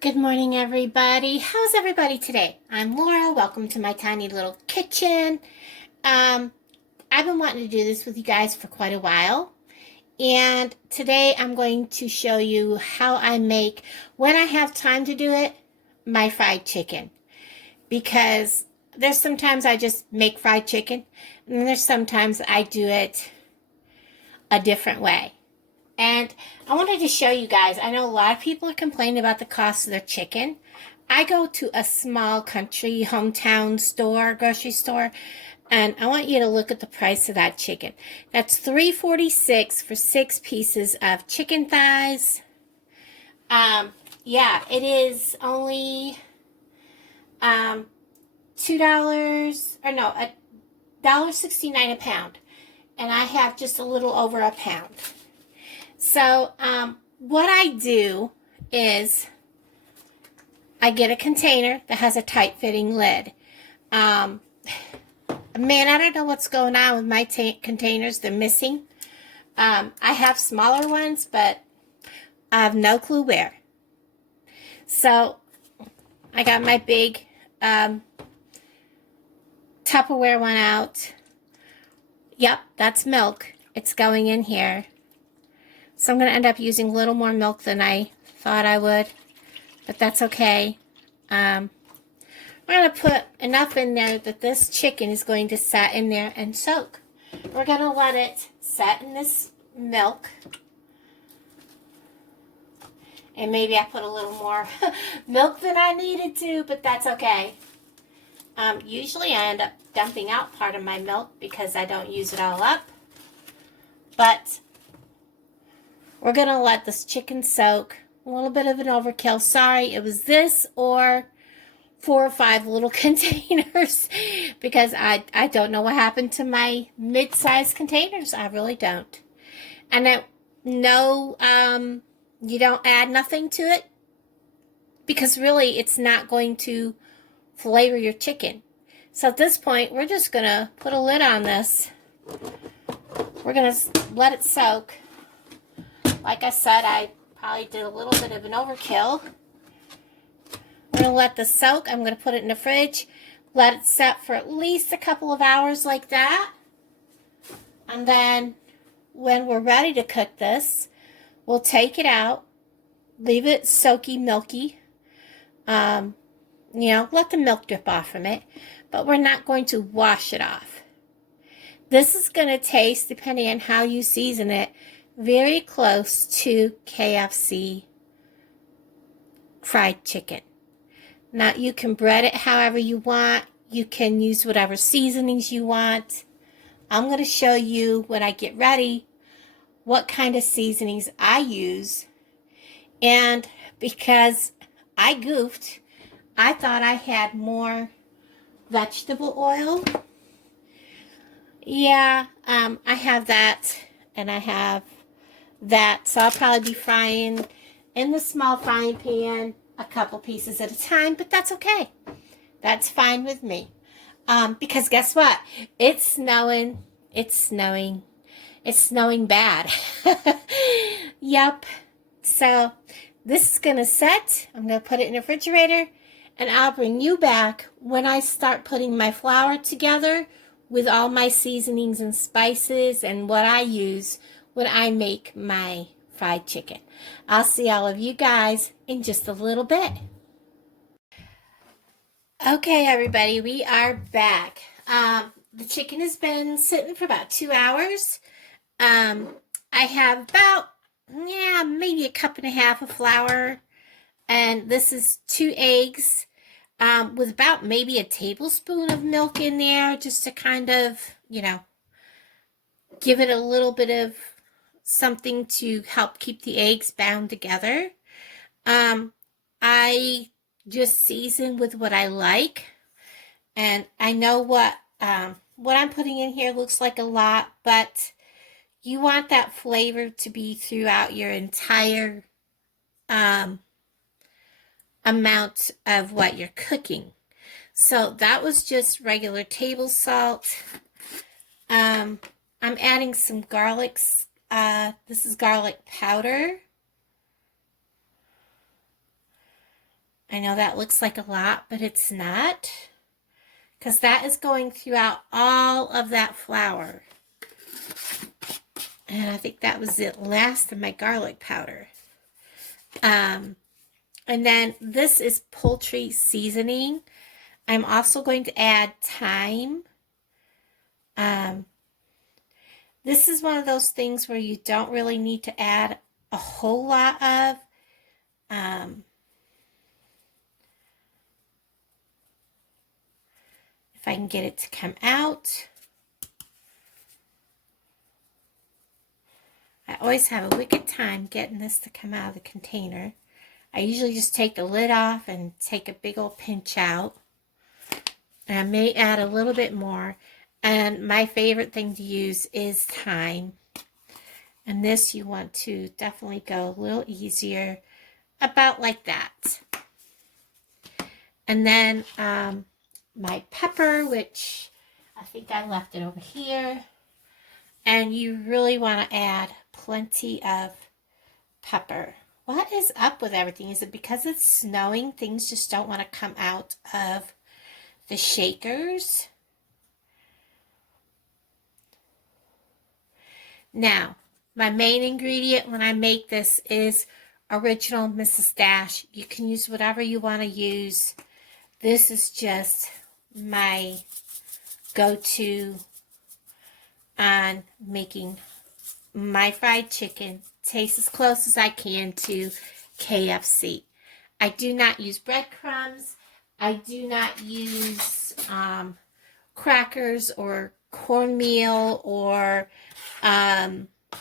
Good morning, everybody. How's everybody today? I'm Laura. Welcome to my tiny little kitchen. I've been wanting to do this with you guys for quite a while. And today I'm going to show you how I make, when I have time to do it, my fried chicken. Because there's sometimes I just make fried chicken, and then there's sometimes I do it a different way. And I wanted to show you guys, I know a lot of people are complaining about the cost of their chicken. I go to a small country hometown store, grocery store, and I want you to look at the price of that chicken. That's $3.46 for 6 pieces of chicken thighs. Yeah, it is only $2 or no, $1.69 a pound, and I have just a little over a pound. So, what I do is I get a container that has a tight-fitting lid. Man, I don't know what's going on with my containers. They're missing. I have smaller ones, but I have no clue where. So, I got my big Tupperware one out. Yep, that's milk. It's going in here. So I'm going to end up using a little more milk than I thought I would, but that's okay. We're going to put enough in there that this chicken is going to set in there and soak. We're going to let it set in this milk. And maybe I put a little more milk than I needed to, but that's okay. Usually I end up dumping out part of my milk because I don't use it all up. But we're going to let this chicken soak. A little bit of an overkill. Sorry, it was this or 4 or 5 little containers because I don't know what happened to my mid-sized containers. I really don't. And no, you don't add nothing to it because really it's not going to flavor your chicken. So at this point, we're just going to put a lid on this. We're going to let it soak. Like I said, I probably did a little bit of an overkill. We're going to let this soak. I'm going to put it in the fridge. Let it set for at least a couple of hours like that. And then when we're ready to cook this, we'll take it out. Leave it soaky, milky. Let the milk drip off from it. But we're not going to wash it off. This is going to taste, depending on how you season it, very close to KFC fried chicken. Now, you can bread it however you want. You can use whatever seasonings you want. I'm going to show you when I get ready what kind of seasonings I use. And because I goofed, I thought I had more vegetable oil. Yeah, I have that, and I have that. So I'll probably be frying in the small frying pan a couple pieces at a time, but that's okay. That's fine with me. Because guess what? It's snowing. It's snowing. It's snowing bad. Yep. So this is going to set. I'm going to put it in the refrigerator, and I'll bring you back when I start putting my flour together with all my seasonings and spices and what I use when I make my fried chicken. I'll see all of you guys in just a little bit. Okay, everybody, we are back. The chicken has been sitting for about 2 hours. I have about, maybe a cup and a half of flour. And this is 2 eggs with about maybe a tablespoon of milk in there just to kind of, give it a little bit of something to help keep the eggs bound together. I just season with what I like, and I know what I'm putting in here looks like a lot, but you want that flavor to be throughout your entire amount of what you're cooking. So that was just regular table salt. I'm adding some garlic. This is garlic powder. I know that looks like a lot, but it's not, because that is going throughout all of that flour. And I think that was it last of my garlic powder. And then this is poultry seasoning. I'm also going to add thyme. This is one of those things where you don't really need to add a whole lot of. If I can get it to come out. I always have a wicked time getting this to come out of the container. I usually just take the lid off and take a big old pinch out. And I may add a little bit more. And my favorite thing to use is thyme. And this you want to definitely go a little easier, about like that. And then my pepper, which I think I left it over here. And you really want to add plenty of pepper. What is up with everything? Is it because it's snowing, things just don't want to come out of the shakers? Now, my main ingredient when I make this is original Mrs. Dash. You can use whatever you want to use. This is just my go-to on making my fried chicken taste as close as I can to KFC. I do not use breadcrumbs. I do not use crackers or cornmeal or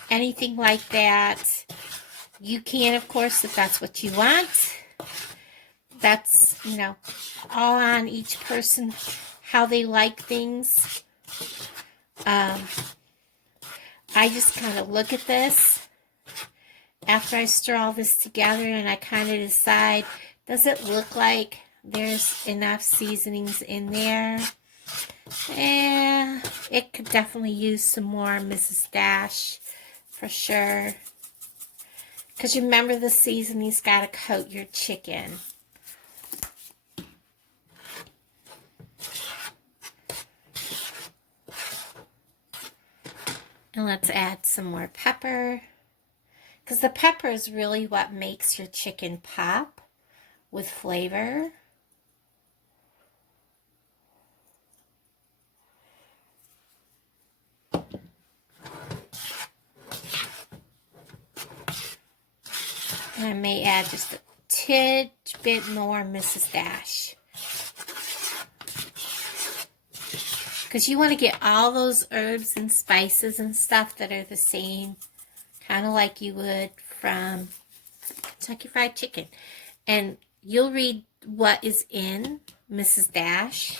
anything like that. You can, of course, if that's what you want. That's, all on each person, how they like things. I just kind of look at this after I stir all this together and I kind of decide, does it look like there's enough seasonings in there? It could definitely use some more Mrs. Dash for sure. Because remember, the seasoning's got to coat your chicken. And let's add some more pepper. Because the pepper is really what makes your chicken pop with flavor. And I may add just a tidbit more Mrs. Dash. Because you want to get all those herbs and spices and stuff that are the same, kind of like you would from Kentucky Fried Chicken. And you'll read what is in Mrs. Dash,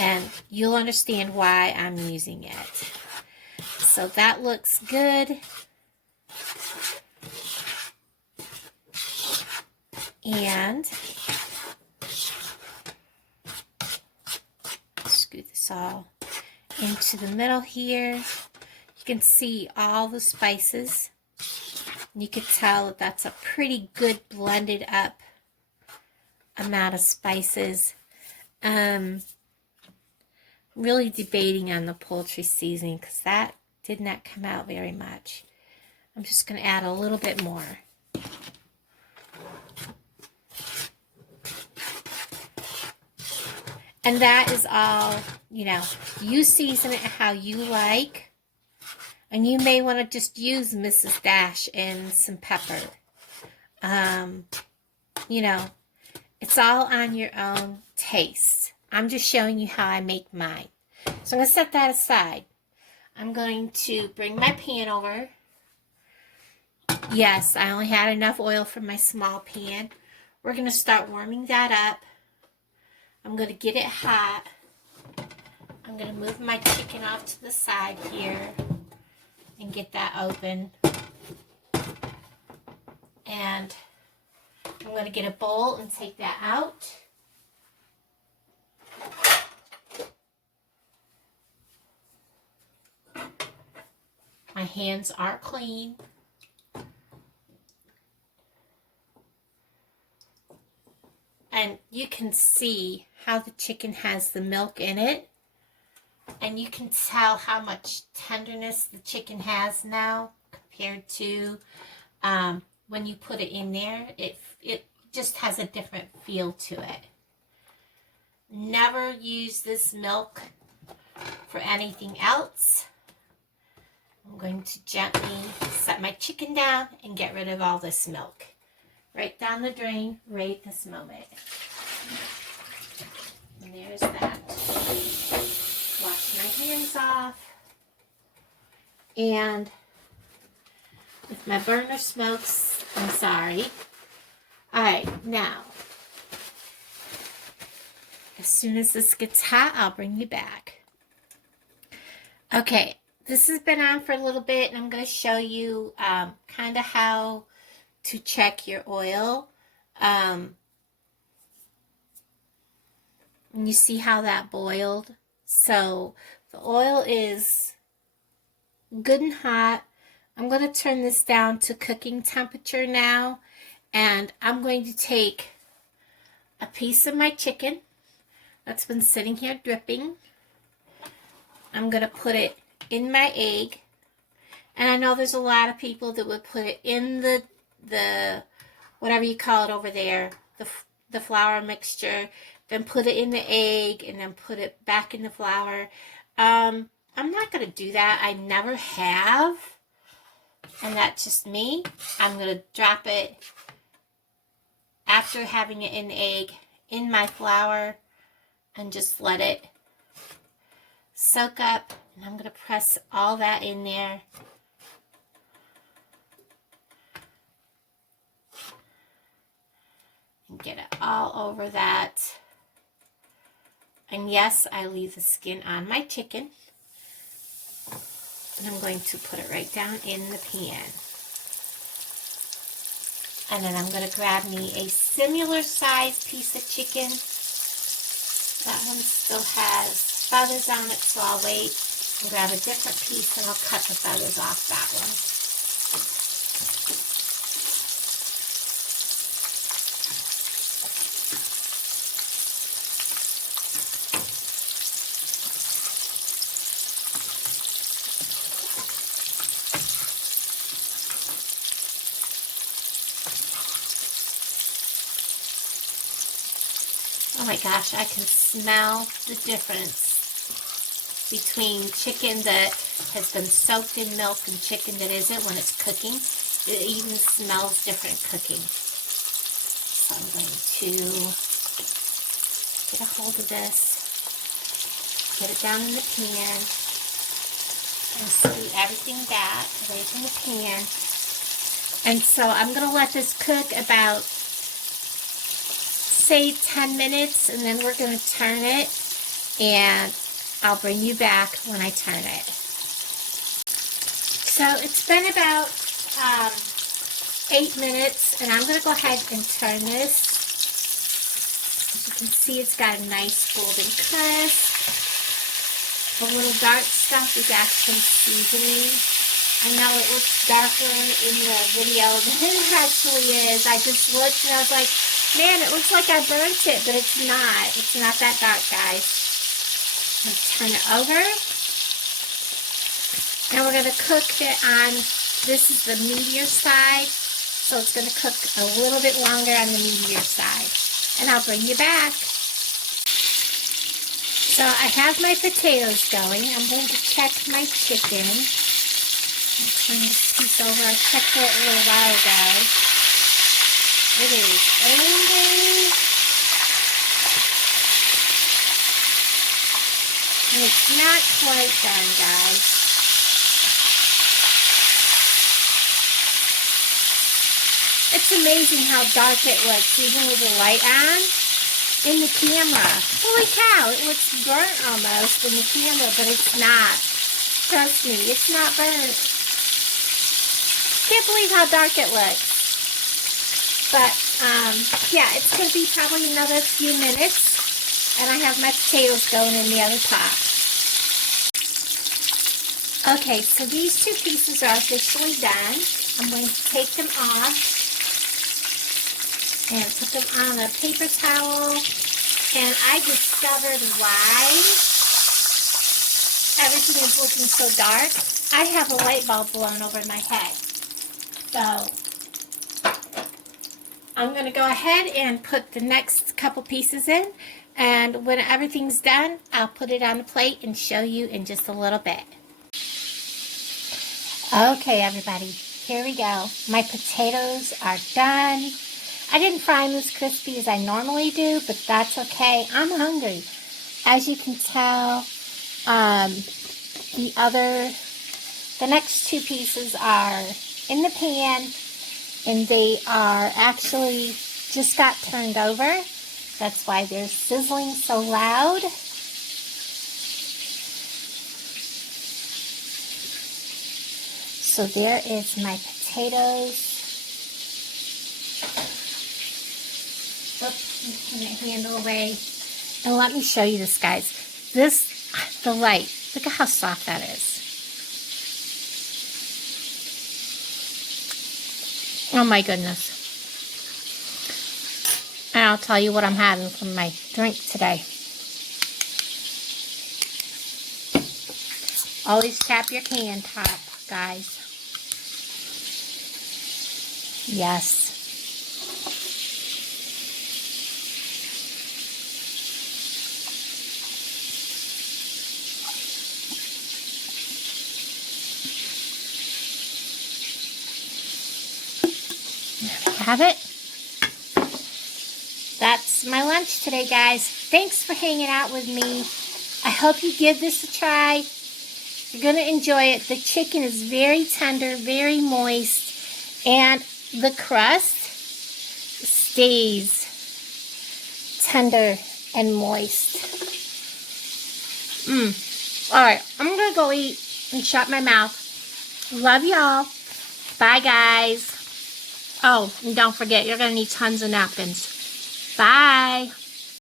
and you'll understand why I'm using it. So that looks good. And scoot this all into the middle here. You can see all the spices. You can tell that that's a pretty good blended up amount of spices. Really debating on the poultry seasoning because that did not come out very much. I'm just going to add a little bit more. And that is all, you season it how you like. And you may want to just use Mrs. Dash and some pepper. It's all on your own taste. I'm just showing you how I make mine. So I'm going to set that aside. I'm going to bring my pan over. Yes, I only had enough oil for my small pan. We're going to start warming that up. I'm going to get it hot. I'm going to move my chicken off to the side here and get that open. And I'm going to get a bowl and take that out. My hands are clean. And you can see how the chicken has the milk in it. And you can tell how much tenderness the chicken has now compared to when you put it in there. It just has a different feel to it. Never use this milk for anything else. I'm going to gently set my chicken down and get rid of all this milk. Right down the drain, right this moment. And there's that. Wash my hands off. And if my burner smokes, I'm sorry. Alright, now, as soon as this gets hot, I'll bring you back. Okay, this has been on for a little bit, and I'm going to show you kind of how to check your oil. And you see how that boiled? So the oil is good and hot. I'm going to turn this down to cooking temperature now, and I'm going to take a piece of my chicken that's been sitting here dripping. I'm going to put it in my egg, and I know there's a lot of people that would put it in the whatever you call it over there, the flour mixture, then put it in the egg, and then put it back in the flour. I'm not going to do that. I never have, and that's just me. I'm going to drop it after having it in the egg in my flour and just let it soak up. And I'm going to press all that in there. And get it all over that. And yes, I leave the skin on my chicken. And I'm going to put it right down in the pan. And then I'm going to grab me a similar sized piece of chicken. That one still has feathers on it, so I'll wait and grab a different piece and I'll cut the feathers off that one. Oh my gosh, I can smell the difference between chicken that has been soaked in milk and chicken that isn't when it's cooking. It even smells different cooking. So I'm going to get a hold of this, get it down in the pan, and scoot everything back away from the pan. And so I'm going to let this cook about, say, 10 minutes, and then we're going to turn it, and I'll bring you back when I turn it. So it's been about 8 minutes, and I'm going to go ahead and turn this. As you can see, it's got a nice golden crisp. The little dark stuff is actually seasoning. I know it looks darker in the video than it actually is. I just looked and I was like, man, it looks like I burnt it, but it's not. It's not that dark, guys. Let's turn it over. And we're going to cook it on, this is the meatier side, so it's going to cook a little bit longer on the meatier side. And I'll bring you back. So I have my potatoes going. I'm going to check my chicken. I'll turn this piece over. I checked it a little while ago. It is over. And it's not quite done, guys. It's amazing how dark it looks, even with the light on in the camera. Holy cow, it looks burnt almost in the camera, but it's not. Trust me, it's not burnt. Can't believe how dark it looks. But, yeah, it's going to be probably another few minutes. And I have my potatoes going in the other pot. Okay, so these two pieces are officially done. I'm going to take them off. and put them on a paper towel. And I discovered why everything is looking so dark. I have a light bulb blown over my head. So I'm going to go ahead and put the next couple pieces in. And when everything's done, I'll put it on the plate and show you in just a little bit. Okay, everybody, here we go. My potatoes are done. I didn't fry them as crispy as I normally do, but that's okay. I'm hungry. As you can tell, the next two pieces are in the pan, and they are actually just got turned over. That's why they're sizzling so loud. So there is my potatoes. Oops, I'm going to handle away. And let me show you this, guys. The light, look at how soft that is. Oh my goodness. And I'll tell you what I'm having for my drink today. Always tap your can top, guys. Yes. There we have it. That's my lunch today, guys. Thanks for hanging out with me. I hope you give this a try. You're going to enjoy it. The chicken is very tender, very moist, and the crust stays tender and moist. Alright, I'm going to go eat and shut my mouth. Love y'all. Bye, guys. Oh, and don't forget, you're going to need tons of napkins. Bye.